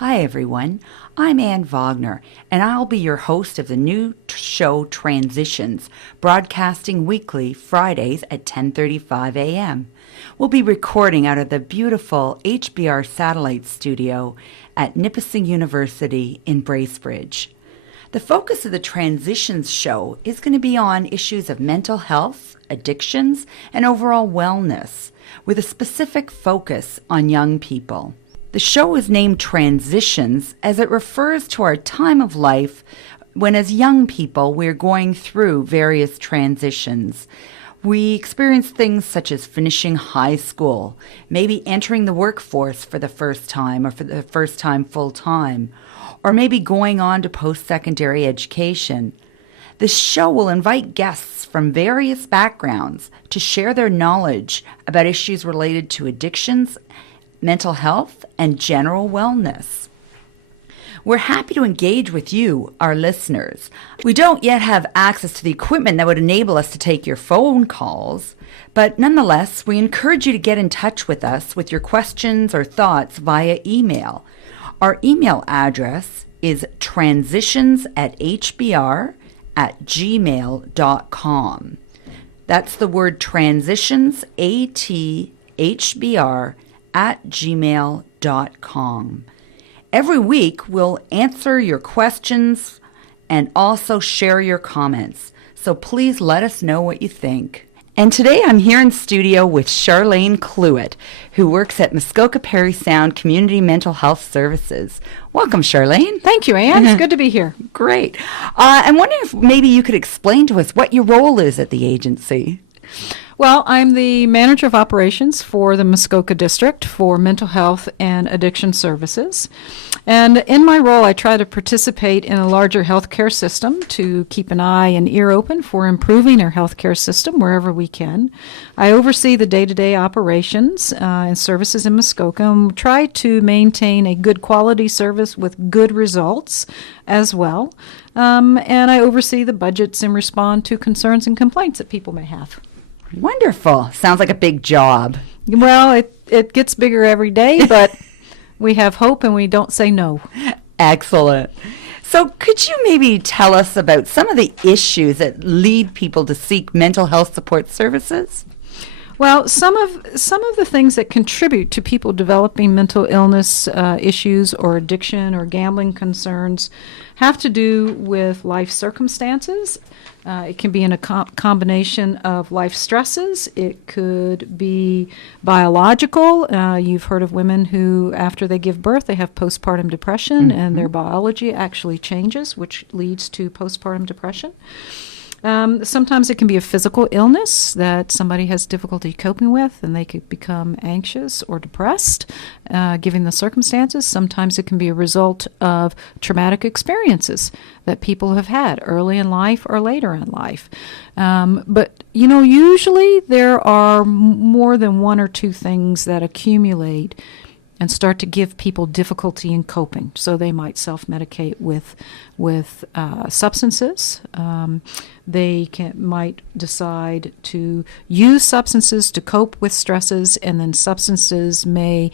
Hi, everyone. I'm Ann Wagner, and I'll be your host of the new show Transitions, broadcasting weekly Fridays at 10:35 a.m. We'll be recording out of the beautiful HBR satellite studio at Nipissing University in Bracebridge. The focus of the Transitions show is going to be on issues of mental health, addictions, and overall wellness, with a specific focus on young people. The show is named Transitions as it refers to our time of life when, as young people, we're going through various transitions. We experience things such as finishing high school, maybe entering the workforce for the first time or for the first time full time, or maybe going on to post-secondary education. This show will invite guests from various backgrounds to share their knowledge about issues related to addictions, mental health, and general wellness. We're happy to engage with you, our listeners. We don't yet have access to the equipment that would enable us to take your phone calls, but nonetheless, we encourage you to get in touch with us with your questions or thoughts via email. Our email address is transitions@hbr@gmail.com. That's the word transitions, ATHBR@gmail.com. Every week, we'll answer your questions and also share your comments. So please let us know what you think. And today I'm here in studio with Charlene Cluett, who works at Muskoka Parry Sound Community Mental Health Services. Welcome, Charlene. Thank you, Anne. It's good to be here. Great. I'm wondering if maybe you could explain to us what your role is at the agency. Well, I'm the manager of operations for the Muskoka District for mental health and addiction services. And in my role, I try to participate in a larger healthcare system to keep an eye and ear open for improving our healthcare system wherever we can. I oversee the day-to-day operations and services in Muskoka and try to maintain a good quality service with good results as well. And I oversee the budgets and respond to concerns and complaints that people may have. Wonderful. Sounds like a big job. Well, it gets bigger every day, but we have hope and we don't say no. Excellent. So could you maybe tell us about some of the issues that lead people to seek mental health support services? Well, some of the things that contribute to people developing mental illness issues or addiction or gambling concerns have to do with life circumstances. It can be in a combination of life stresses. It could be biological. You've heard of women who, after they give birth, they have postpartum depression, and their biology actually changes, which leads to postpartum depression. Sometimes it can be a physical illness that somebody has difficulty coping with, and they could become anxious or depressed, given the circumstances. Sometimes it can be a result of traumatic experiences that people have had early in life or later in life. But, usually there are more than one or two things that accumulate and start to give people difficulty in coping. So they might self-medicate with substances. They might decide to use substances to cope with stresses, and then substances may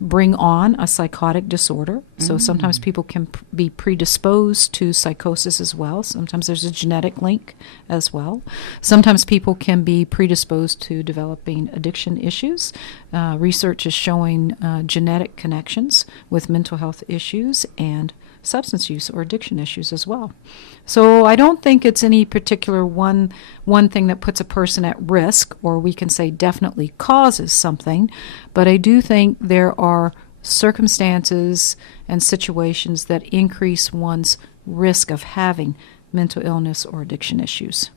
bring on a psychotic disorder. So sometimes people can be predisposed to psychosis as well. Sometimes there's a genetic link as well. Sometimes people can be predisposed to developing addiction issues. Research is showing genetic connections with mental health issues and substance use or addiction issues as well. So I don't think it's any particular one thing that puts a person at risk, or we can say definitely causes something, but I do think there are circumstances and situations that increase one's risk of having mental illness or addiction issues.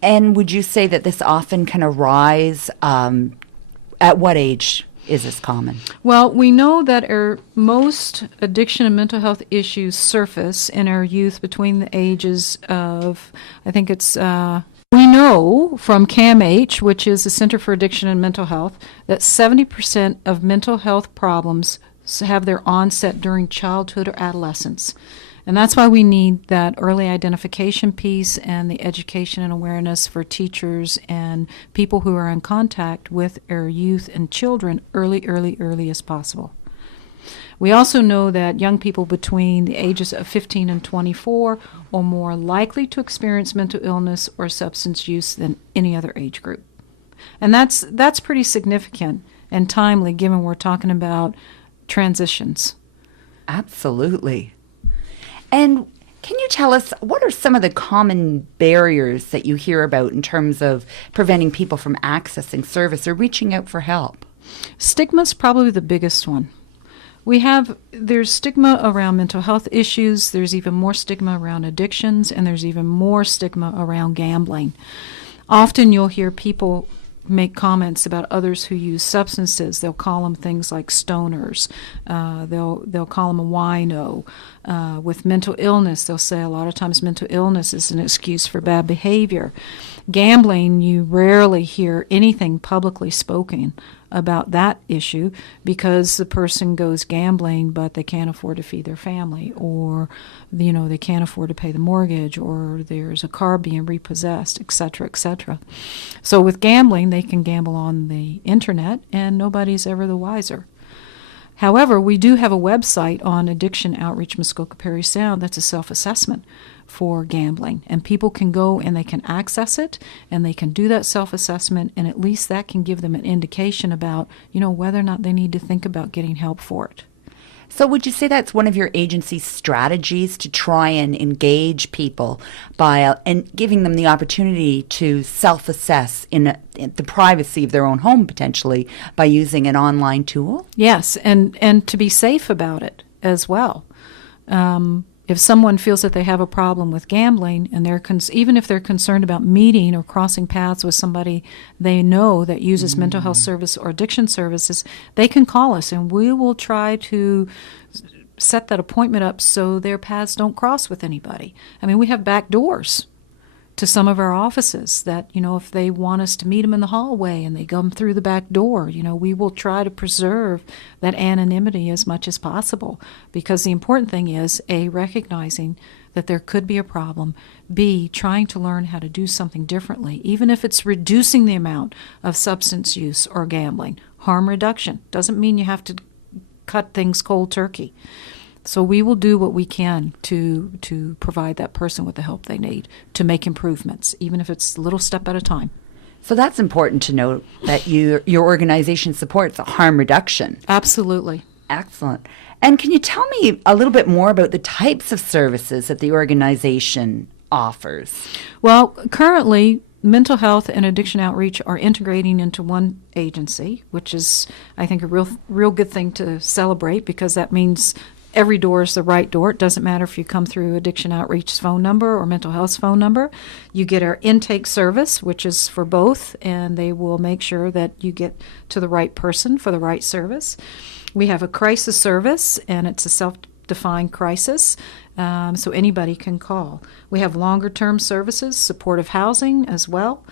And would you say that this often can arise at what age? Is this common? Well, we know that most addiction and mental health issues surface in our youth between the ages of, I think it's, we know from CAMH, which is the Center for Addiction and Mental Health, that 70% of mental health problems have their onset during childhood or adolescence. And that's why we need that early identification piece and the education and awareness for teachers and people who are in contact with our youth and children early as possible. We also know that young people between the ages of 15 and 24 are more likely to experience mental illness or substance use than any other age group. And that's pretty significant and timely given we're talking about transitions. Absolutely. And can you tell us what are some of the common barriers that you hear about in terms of preventing people from accessing service or reaching out for help? Stigma's probably the biggest one. There's stigma around mental health issues, there's even more stigma around addictions, and there's even more stigma around gambling. Often you'll hear people make comments about others who use substances. They'll call them things like stoners. They'll call them a wino. With mental illness, they'll say a lot of times mental illness is an excuse for bad behavior. Gambling, you rarely hear anything publicly spoken about that issue because the person goes gambling but they can't afford to feed their family, or they can't afford to pay the mortgage, or there's a car being repossessed, etc., etc. So with gambling, they can gamble on the internet and nobody's ever the wiser. However, we do have a website on Addiction Outreach Muskoka Perry Sound that's a self-assessment for gambling, and people can go and they can access it and they can do that self-assessment, and at least that can give them an indication about whether or not they need to think about getting help for it. So would you say that's one of your agency's strategies to try and engage people by and giving them the opportunity to self-assess in the privacy of their own home potentially by using an online tool? Yes, and to be safe about it as well. If someone feels that they have a problem with gambling and even if they're concerned about meeting or crossing paths with somebody they know that uses mental health service or addiction services, they can call us and we will try to set that appointment up so their paths don't cross with anybody. I mean, we have back doors to some of our offices that, if they want us to meet them in the hallway and they come through the back door, we will try to preserve that anonymity as much as possible, because the important thing is, A, recognizing that there could be a problem, B, trying to learn how to do something differently, even if it's reducing the amount of substance use or gambling. Harm reduction doesn't mean you have to cut things cold turkey. So we will do what we can to provide that person with the help they need to make improvements, even if it's a little step at a time. So that's important to note that your organization supports harm reduction. Absolutely. Excellent. And can you tell me a little bit more about the types of services that the organization offers? Well, currently, mental health and addiction outreach are integrating into one agency, which is, I think, a real good thing to celebrate, because that means every door is the right door. It doesn't matter if you come through Addiction Outreach's phone number or mental health's phone number. You get our intake service, which is for both, and they will make sure that you get to the right person for the right service. We have a crisis service, and it's a self-defined crisis, so anybody can call. We have longer-term services, supportive housing as well,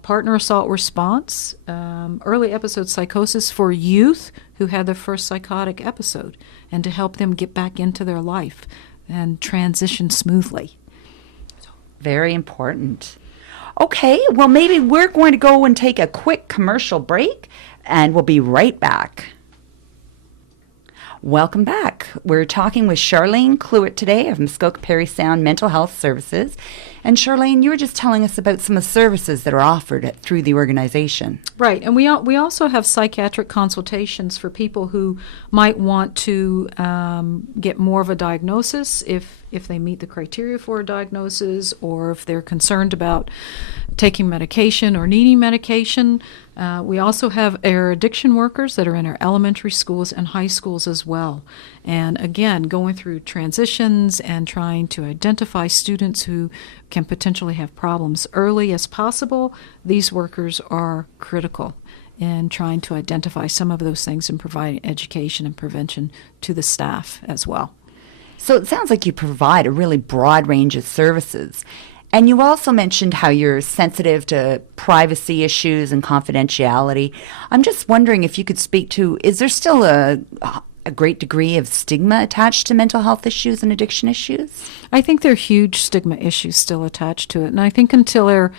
partner assault response, early episode psychosis for youth who had their first psychotic episode, and to help them get back into their life and transition smoothly. Very important. Okay, well, maybe we're going to go and take a quick commercial break, and we'll be right back. Welcome back. We're talking with Charlene Cluett today of Muskoka Perry Sound Mental Health Services. And Charlene, you were just telling us about some of the services that are offered through the organization. Right, and we also have psychiatric consultations for people who might want to get more of a diagnosis if they meet the criteria for a diagnosis, or if they're concerned about taking medication or needing medication. We also have our addiction workers that are in our elementary schools and high schools as well. And again, going through transitions and trying to identify students who can potentially have problems early as possible. These workers are critical in trying to identify some of those things and provide education and prevention to the staff as well. So it sounds like you provide a really broad range of services. And you also mentioned how you're sensitive to privacy issues and confidentiality. I'm just wondering if you could speak to, is there still a great degree of stigma attached to mental health issues and addiction issues? I think there are huge stigma issues still attached to it. And I think until our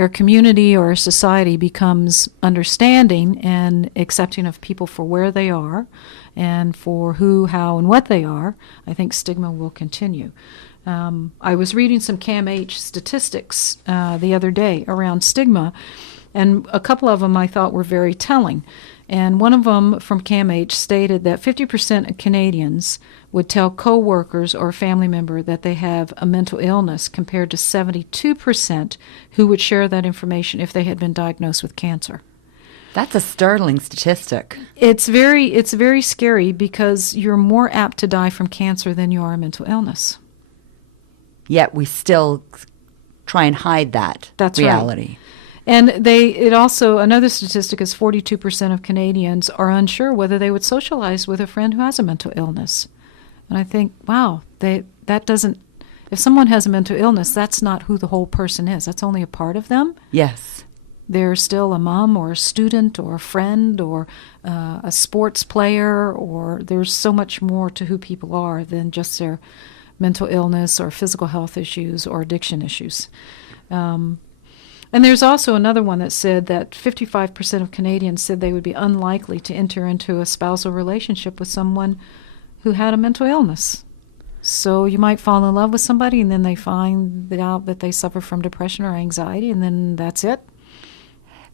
our community or our society becomes understanding and accepting of people for where they are and for who, how, and what they are, I think stigma will continue. I was reading some CAMH statistics the other day around stigma, and a couple of them I thought were very telling. And one of them from CAMH stated that 50% of Canadians would tell coworkers or a family member that they have a mental illness, compared to 72% who would share that information if they had been diagnosed with cancer. That's a startling statistic. It's very scary, because you're more apt to die from cancer than you are a mental illness. Yet we still try and hide that reality. Right. And another statistic is 42% of Canadians are unsure whether they would socialize with a friend who has a mental illness. And I think, wow, if someone has a mental illness, that's not who the whole person is. That's only a part of them. Yes. They're still a mom or a student or a friend or a sports player, or there's so much more to who people are than just their mental illness or physical health issues or addiction issues. And there's also another one that said that 55% of Canadians said they would be unlikely to enter into a spousal relationship with someone who had a mental illness. So you might fall in love with somebody and then they find out that they suffer from depression or anxiety, and then that's it.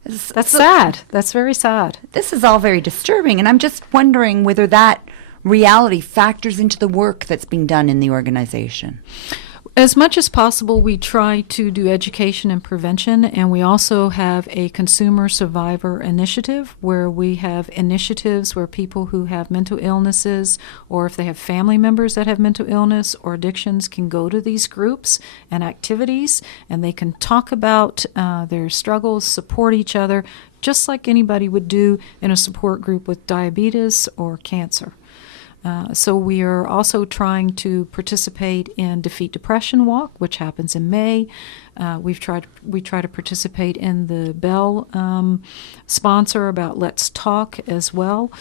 That's sad. That's very sad. This is all very disturbing, and I'm just wondering whether that reality factors into the work that's being done in the organization. As much as possible, we try to do education and prevention, and we also have a consumer survivor initiative where we have initiatives where people who have mental illnesses, or if they have family members that have mental illness or addictions, can go to these groups and activities, and they can talk about their struggles, support each other, just like anybody would do in a support group with diabetes or cancer. So we are also trying to participate in Defeat Depression Walk, which happens in May. We try to participate in the Bell sponsor about Let's Talk as well.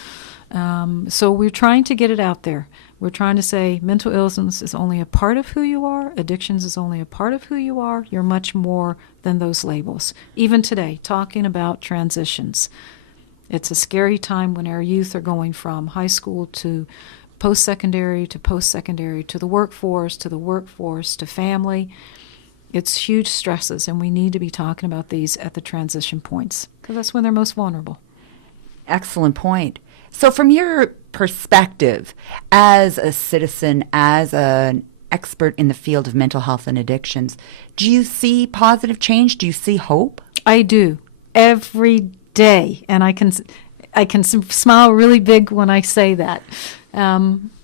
So we're trying to get it out there. We're trying to say mental illness is only a part of who you are. Addictions is only a part of who you are. You're much more than those labels. Even today, talking about transitions. It's a scary time when our youth are going from high school to post-secondary to the workforce to family. It's huge stresses, and we need to be talking about these at the transition points, because that's when they're most vulnerable. Excellent point. So from your perspective as a citizen, as an expert in the field of mental health and addictions, do you see positive change? Do you see hope? I do. Every day, and I can smile really big when I say that.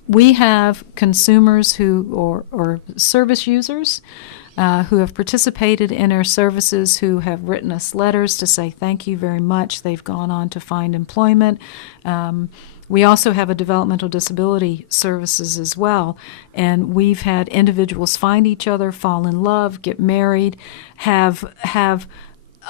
We have consumers or service users who have participated in our services, who have written us letters to say thank you very much. They've gone on to find employment. We also have a developmental disability services as well, and we've had individuals find each other, fall in love, get married, have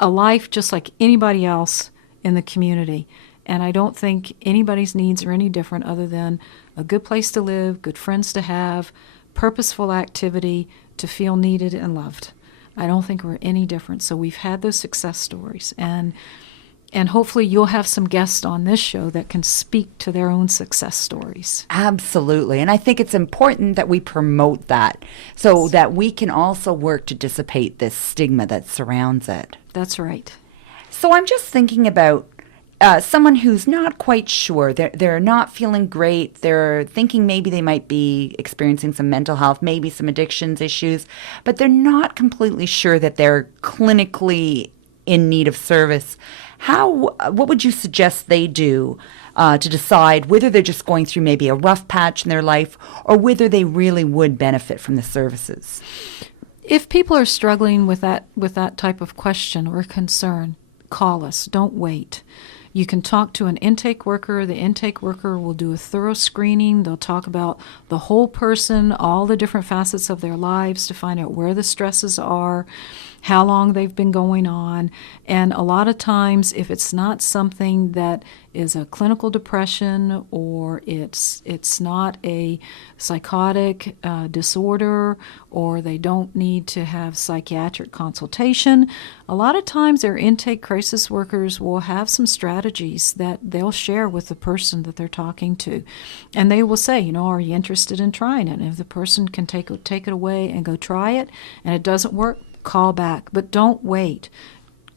a life just like anybody else in the community. And I don't think anybody's needs are any different other than a good place to live, good friends to have, purposeful activity, to feel needed and loved. I don't think we're any different. So we've had those success stories. And hopefully you'll have some guests on this show that can speak to their own success stories. Absolutely. And I think it's important that we promote that so that we can also work to dissipate this stigma that surrounds it. That's right. So I'm just thinking about someone who's not quite sure. They're not feeling great. They're thinking maybe they might be experiencing some mental health, maybe some addictions issues, but they're not completely sure that they're clinically in need of service. What would you suggest they do to decide whether they're just going through maybe a rough patch in their life or whether they really would benefit from the services? If people are struggling with that type of question or concern, call us. Don't wait. You can talk to an intake worker. The intake worker will do a thorough screening. They'll talk about the whole person, all the different facets of their lives to find out where the stresses are. how long they've been going on. And a lot of times, if it's not something that is a clinical depression or it's not a psychotic disorder, or they don't need to have psychiatric consultation, a lot of times their intake crisis workers will have some strategies that they'll share with the person that they're talking to. And they will say, are you interested in trying it? And if the person can take it away and go try it, and it doesn't work, call back. But don't wait.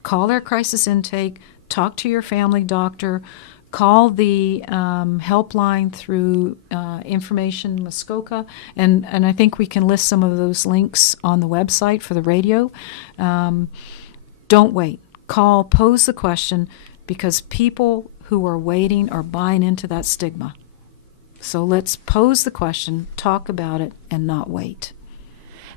Call their crisis intake, talk to your family doctor, call the helpline through Information Muskoka, and I think we can list some of those links on the website for the radio. Don't wait. Call, pose the question, because people who are waiting are buying into that stigma. So let's pose the question, talk about it, and not wait.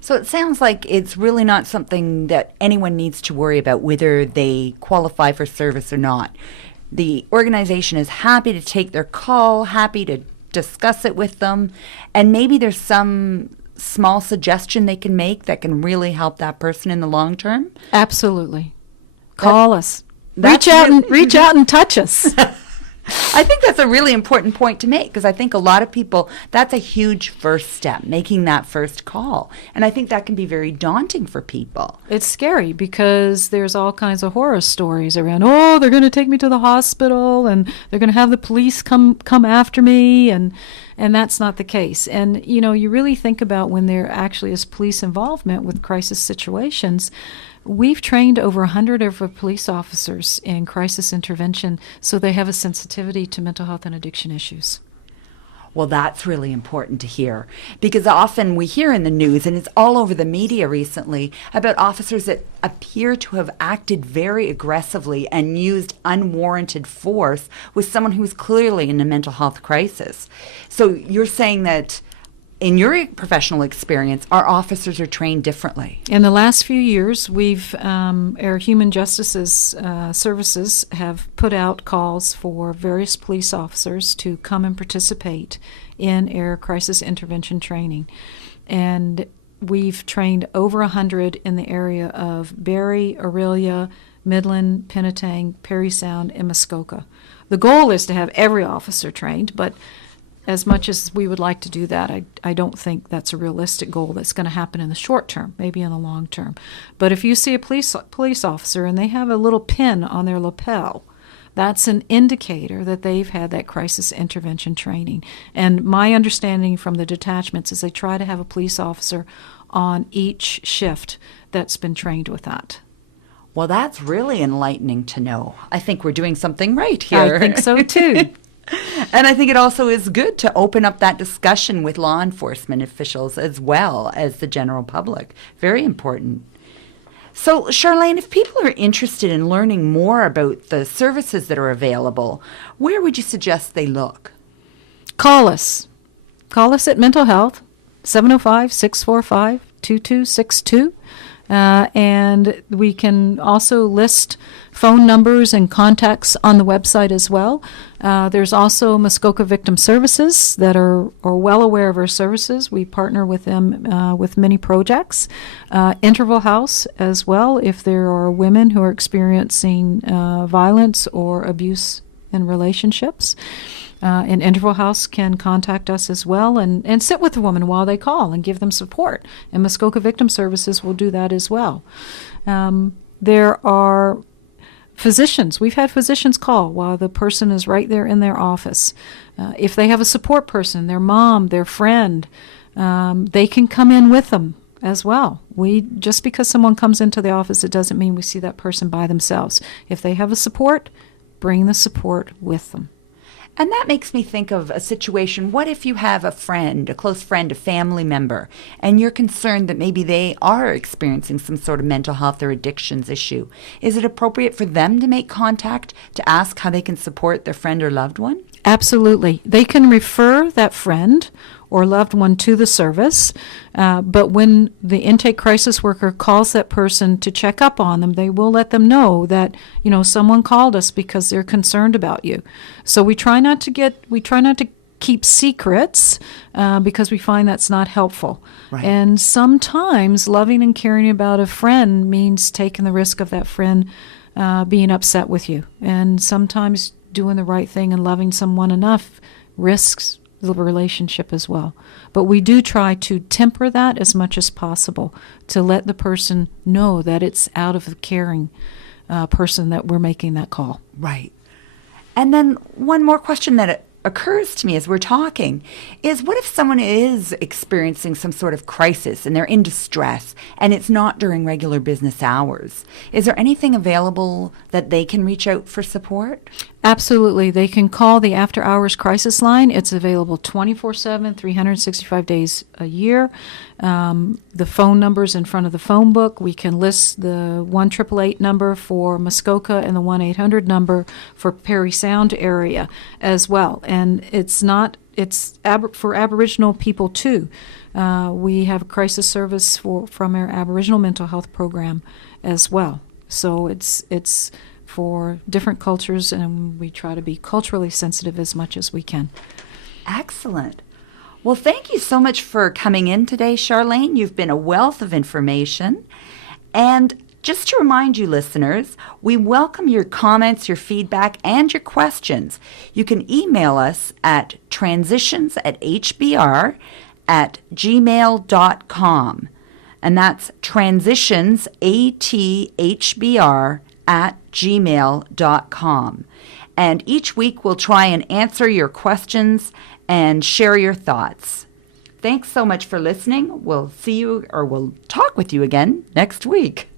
So it sounds like it's really not something that anyone needs to worry about whether they qualify for service or not. The organization is happy to take their call, happy to discuss it with them, and maybe there's some small suggestion they can make that can really help that person in the long term. Absolutely. Call us. Reach out and touch us. I think that's a really important point to make, because I think a lot of people, that's a huge first step, making that first call. And I think that can be very daunting for people. It's scary because there's all kinds of horror stories around, they're going to take me to the hospital and they're going to have the police come after me, and that's not the case. And, you really think about when there actually is police involvement with crisis situations. We've trained over 100 of our police officers in crisis intervention, so they have a sensitivity to mental health and addiction issues. Well, that's really important to hear, because often we hear in the news, and it's all over the media recently, about officers that appear to have acted very aggressively and used unwarranted force with someone who is clearly in a mental health crisis. So you're saying that in your professional experience, our officers are trained differently. In the last few years, we've our Human Justices services have put out calls for various police officers to come and participate in air crisis intervention training. And we've trained over 100 in the area of Barrie, Orillia, Midland, Penetang, Parry Sound, and Muskoka. The goal is to have every officer trained, but as much as we would like to do that, I don't think that's a realistic goal that's going to happen in the short term, maybe in the long term. But if you see a police officer and they have a little pin on their lapel, that's an indicator that they've had that crisis intervention training. And my understanding from the detachments is they try to have a police officer on each shift that's been trained with that. Well, that's really enlightening to know. I think we're doing something right here. I think so, too. And I think it also is good to open up that discussion with law enforcement officials as well as the general public. Very important. So, Charlene, if people are interested in learning more about the services that are available, where would you suggest they look? Call us. Call us at Mental Health, 705-645-2262. And we can also list phone numbers and contacts on the website as well. There's also Muskoka Victim Services that are well aware of our services. We partner with them with many projects. Interval House as well, if there are women who are experiencing violence or abuse in relationships. And Interval House can contact us as well and sit with the woman while they call and give them support. And Muskoka Victim Services will do that as well. There are physicians. We've had physicians call while the person is right there in their office. If they have a support person, their mom, their friend, they can come in with them as well. Just because someone comes into the office, it doesn't mean we see that person by themselves. If they have a support, bring the support with them. And that makes me think of a situation. What if you have a friend, a close friend, a family member, and you're concerned that maybe they are experiencing some sort of mental health or addictions issue? Is it appropriate for them to make contact to ask how they can support their friend or loved one? Absolutely. They can refer that friend or loved one to the service, but when the intake crisis worker calls that person to check up on them, they will let them know that, someone called us because they're concerned about you. So we try not to keep secrets because we find that's not helpful. Right. And sometimes loving and caring about a friend means taking the risk of that friend being upset with you. And sometimes doing the right thing and loving someone enough risks the relationship as well. But we do try to temper that as much as possible to let the person know that it's out of the caring person that we're making that call. Right. And then one more question that occurs to me as we're talking is, what if someone is experiencing some sort of crisis and they're in distress and it's not during regular business hours? Is there anything available that they can reach out for support? Absolutely. They can call the After Hours Crisis Line. It's available 24/7, 365 days a year. The phone number's in front of the phone book. We can list the 1-888 number for Muskoka and the 1-800 number for Perry Sound area as well. And it's for Aboriginal people too. We have a crisis service from our Aboriginal mental health program as well. So it's for different cultures, and we try to be culturally sensitive as much as we can. Excellent. Well, thank you so much for coming in today, Charlene. You've been a wealth of information. And just to remind you, listeners, we welcome your comments, your feedback, and your questions. You can email us at transitions@hbr@gmail.com. And that's transitions, ATHBR@gmail.com. And each week we'll try and answer your questions and share your thoughts. Thanks so much for listening. We'll see you, or we'll talk with you again next week.